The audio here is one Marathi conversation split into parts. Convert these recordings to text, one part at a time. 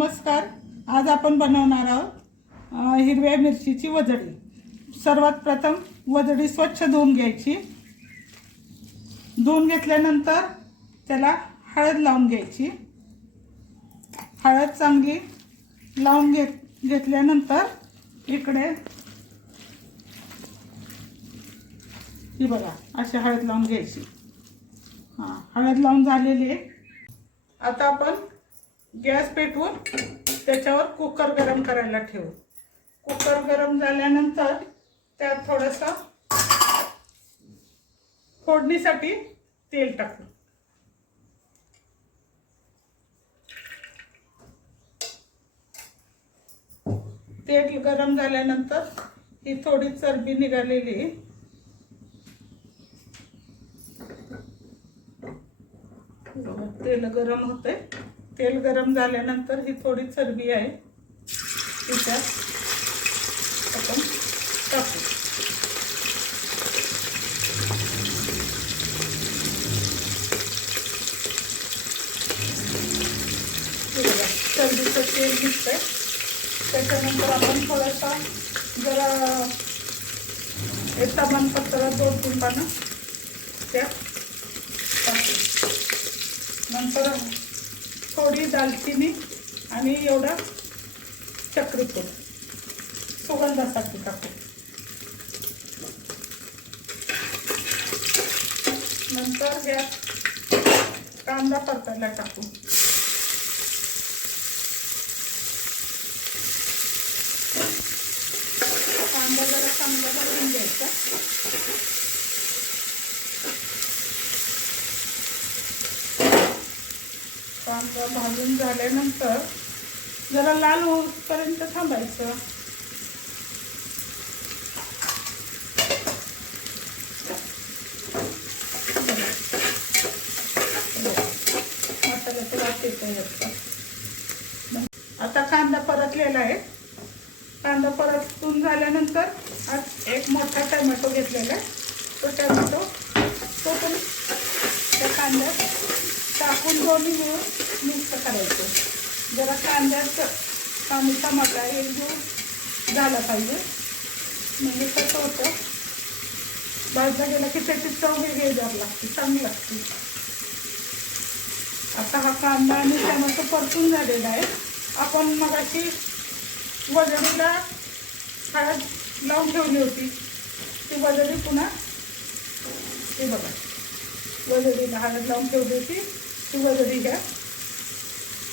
नमस्कार. आज आपण बनवणार आहोत हिरव्या मिरचीची वजडी. सर्वात प्रथम वजडी स्वच्छ धुवून घ्यायची. धुवून घेतल्यानंतर त्याला हळद लावून घ्यायची. हळद चांगली लावून घेतल्यानंतर इकडे ही बघा अशी हळद लावून घ्यायची. हळद लावून झालेली आहे. आता आपण गॅस पेटवून त्याच्यावर कुकर गरम करायला ठेवू. कुकर गरम झाल्यानंतर त्यात थोडंसं फोडणीसाठी तेल टाकू. तेल गरम झाल्यानंतर ही थोडी चरबी निघालेली तेल गरम होते. तेल गरम झाल्यानंतर ही थोडी चरबी आहे त्याच्यात आपण टाकू. चरबीचं तेल निघतंय. त्याच्यानंतर आपण थोडासा जरा एक तमालपत्र 2-3 पानं त्यात टाकू. नंतर थोडी दालचिनी आणि एवढा चक्रीफूल सुगंधासाठी टाकू. नंतर ह्यात कांदा परतायला टाकू. कांदा जरा चांगला भाजून घ्यायचा. कांदा भाजून झाल्यानंतर जरा लाल होईपर्यंत थांबायचं. मसाल्याचं वास येतो. आता कांदा परतलेला आहे. कांदा परतून झाल्यानंतर आज एक मोठा टोमॅटो घेतलेला आहे. तो टोमॅटो तो पण त्या कांद्यात टाकून दोन्ही मिळून मिक्स करायचं. जरा कांद्यात आणि टमाटा एकजीव झाला पाहिजे. म्हणजे कसं होतं भाजला गेला की त्याची चव वेगळी लागते, चांगली लागते. आता हा कांदा आणि टमाटो परतून झालेला आहे. आपण मगाशी वजडीला हळद लावून ठेवली होती ती वजडी पुन्हा हे बघा वजडीला हळद लावून ठेवली होती ती वजडी ह्या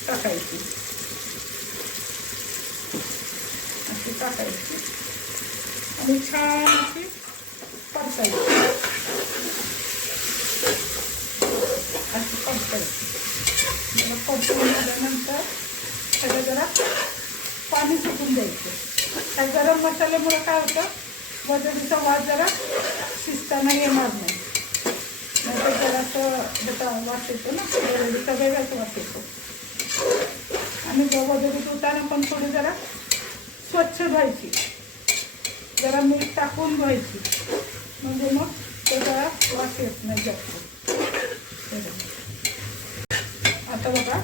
टाकायची. अशी टाकायची आणि छान अशी परतायची. अशी परतायची. जरा परतून झाल्यानंतर त्याला जरा पाणी सुटून द्यायचं. त्या गरम मसाल्यामुळे काय होतं वजडीचा वास जरा शिजताना येणार नाही. नंतर जरासं ह्याचा वास येतो ना, वजडीचा वेगळाच वास येतो. आणि वजडी धुताना पण थोडी जरा स्वच्छ धुवायची. जरा मीठ टाकून धुवायची. म्हणजे मग त्याचा वास येत नाही जास्त. आता बघा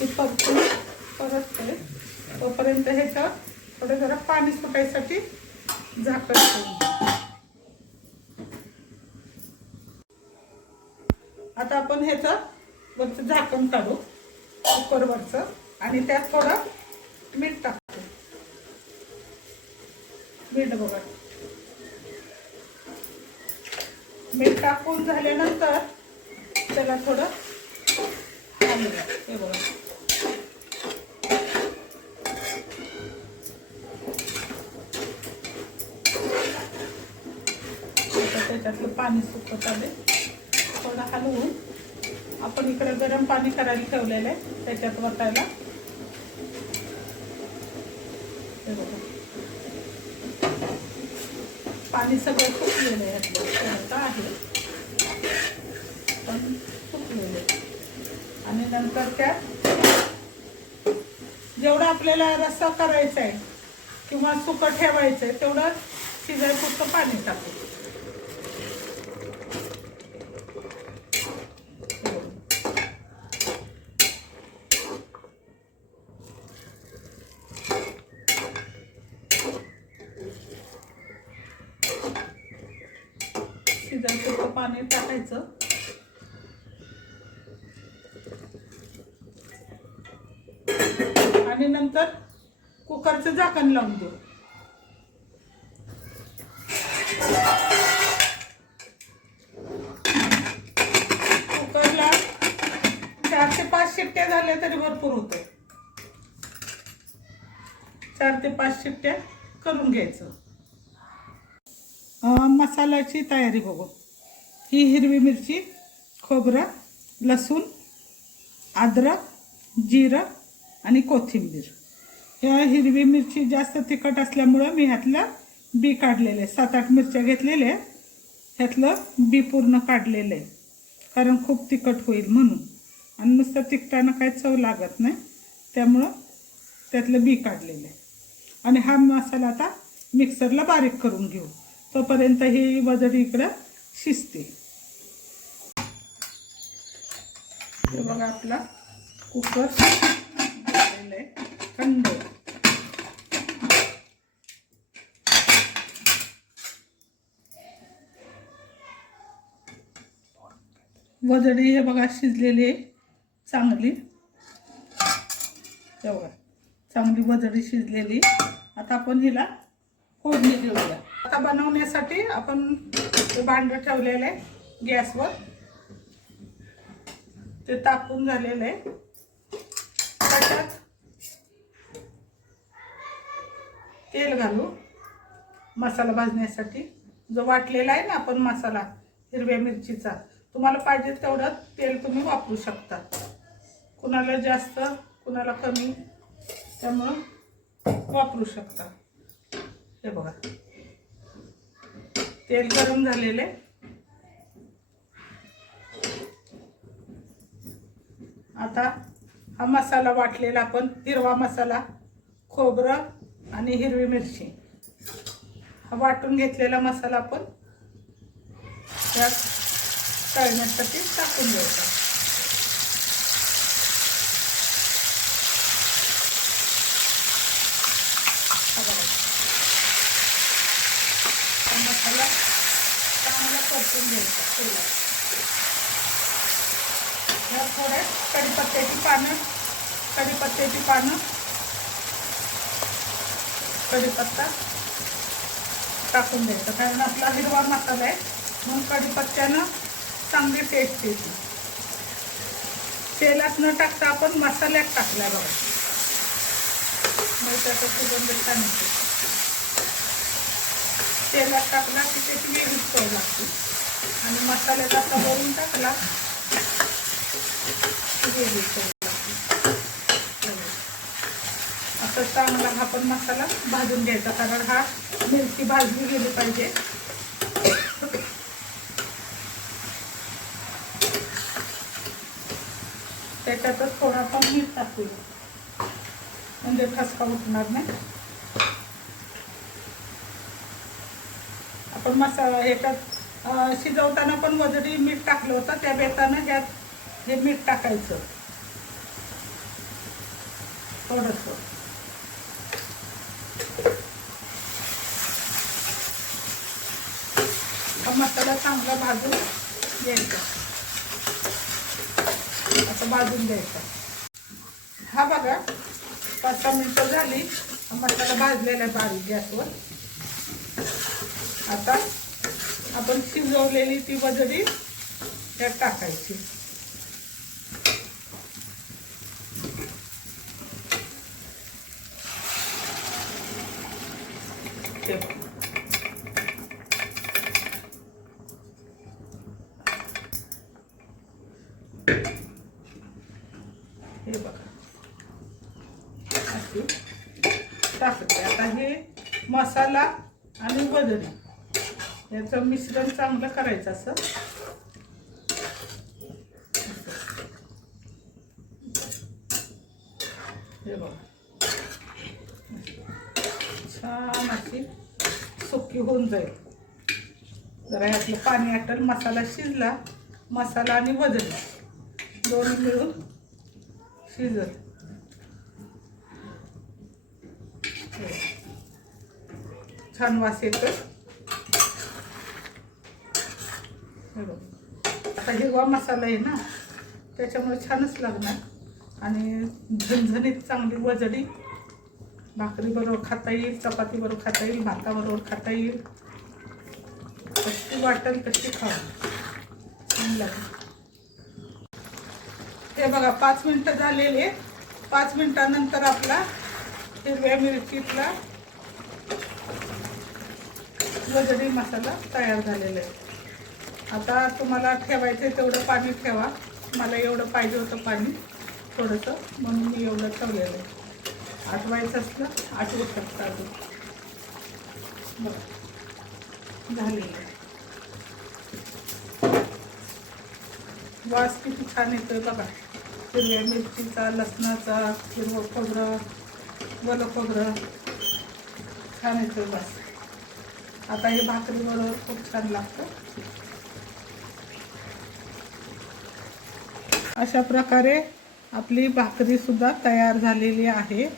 ती परतते तोपर्यंत ह्याचं थोडं जरा पाणी सुटायसाठी झाकण ठेवू. आता आपण ह्याचं वरचं झाकण काढू कुकरवरचं आणि त्यात थोडं मीठ टाकतो. मीठ बघा मीठ टाकून झाल्यानंतर त्याला थोडं हलवूया. हे बघा त्याच्यातलं पाणी सुकत आले. थोडं हलवून आपण इकडे गरम पाणी करायला ठेवलेलं आहे त्याच्यात वतायला. हे बघा पाणी सगळं सुकलेलं आहे. यातलं आहे पण सुकलेलं आहे. आणि नंतर त्यात जेवढं आपल्याला रस्सा करायचा आहे किंवा सुकं ठेवायचं आहे तेवढं शिजायपुरतं पाणी टाकू. शिजायचं पाणी टाकायचं आणि नंतर कुकरचं झाकण लावून देऊ. कुकरला 4 ते 5 शिट्ट्या झाल्या तरी भरपूर होतं. 4 ते 5 शिट्ट्या करून घ्यायचं. मसाल्याची तयारी बघू. ही हिरवी मिरची, खोबरं, लसूण, अद्रक, जिरं आणि कोथिंबीर. ह्या हिरवी मिरची जास्त तिखट असल्यामुळं मी ह्यातलं बी काढलेले 7-8 मिरच्या घेतलेल्या, ह्यातलं बी पूर्ण काढलेलं आहे, कारण खूप तिखट होईल म्हणून. आणि नुसतं तिखटानं काही चव लागत नाही, त्यामुळं त्यातलं बी काढलेलं आहे. आणि हा मसाला आता मिक्सरला बारीक करून घेऊ. तोपर्यंत ही वजडी इकडं शिजते. हे बघा आपला कुकर झालेलं आहे थंड. वजडी हे बघा शिजलेली आहे चांगली. हे बघा चांगली वजडी शिजलेली. आता आपण हिला फोडणी देऊया. आता बनवण्यासाठी आपण भांडं ठेवलेलं आहे गॅसवर. ते तापून झालेलं आहे. त्याच्यात तेल घालू मसाला भाजण्यासाठी. जो वाटलेला आहे ना आपण मसाला हिरव्या मिरचीचा, तुम्हाला पाहिजे तेवढं तेल तुम्ही वापरू शकता. कुणाला जास्त कुणाला कमी, त्यामुळं वापरू शकता. हे बघा तेल गरम झालेले. आता हा मसाला वाटलेला आपण, हिरवा मसाला, खोबरं आणि हिरवी मिरची, हा वाटून घेतलेला मसाला आपण त्यात तळण्यासाठी टाकून द्यायचा. मसाला चांगला परतून घ्यायचा तेलात. ह्यात थोडे कढीपत्त्याची पानं, कढीपत्ता टाकून द्यायचा, कारण आपला हिरवा मसाला आहे म्हणून कढीपत्त्यानं चांगली टेस्ट येते. तेलात न टाकता आपण मसाल्यात टाकल्या बघा, मग त्याचा सुगंध छान येते. तेलात टाकला की त्याची वेगळीच चव लागते. आणि मसाल्यात आता वरून टाकला की वेगळीच चव लागते. असं चांगला हा पण मसाला भाजून घ्यायचा, कारण हा मिरची भाजली गेली पाहिजे. त्याच्यातच थोडासा मीठ टाकूया, म्हणजे ठसका उठणार नाही. आपण मसाला ह्याच्यात शिजवताना पण वजडी मीठ टाकलं होतं, त्या बेतानं ह्यात हे मीठ टाकायचं थोडंसं. हा मसाला चांगला भाजून घ्यायचा, आता भाजून द्यायचा. हा बघा 5-6 मिनिटं झाली, हा मसाला भाजलेला आहे बारीक गॅसवर. आता आपण शिजवलेली ती वजडी त्यात टाकायची. हे बघा अशी टाकते. आता हे मसाला आणि वजडी याचं मिश्रण चांगलं करायचं असं. हे बघा छान अशी सुकी होऊन जाईल. जरा यातलं पाणी आटल, मसाला शिजला, मसाला आणि वजडी दोन्ही मिळून शिजल. छान वास येतो. हे बघ. आता हिरवा मसाला आहे ना, त्याच्यामुळे छानच लागणार आणि झणझणीत चांगली वजडी भाकरी बरोबर खाता येईल, चपाती बरोबर खाता येईल, भाताबरोबर खाता येईल. कशी वाटेल तशी खावा, छान लागेल. हे बघा 5 मिनटं झालेले. 5 मिनटानंतर आपला हिरव्या मिरचीतला वजडी मसाला तयार झालेला आहे. आता तुम्हाला ठेवायचं तेवढं पाणी ठेवा. मला एवढं पाहिजे होतं पाणी थोडंसं, म्हणून मी एवढं ठेवलेलं आहे. आटवायचं असलं आटवू शकता अजून. बघा झालेलं आहे. वास किती छान येतोय बघा, हिरव्या मिरचीचा, लसणाचा, हिरवं खोबरं, ओलं खोबरं छान येतोय वास. आता हे भाकरी बरोबर खूप छान लागतं. अशा प्रकारे आपली भाकरी सुद्धा तयार झालेली आहे.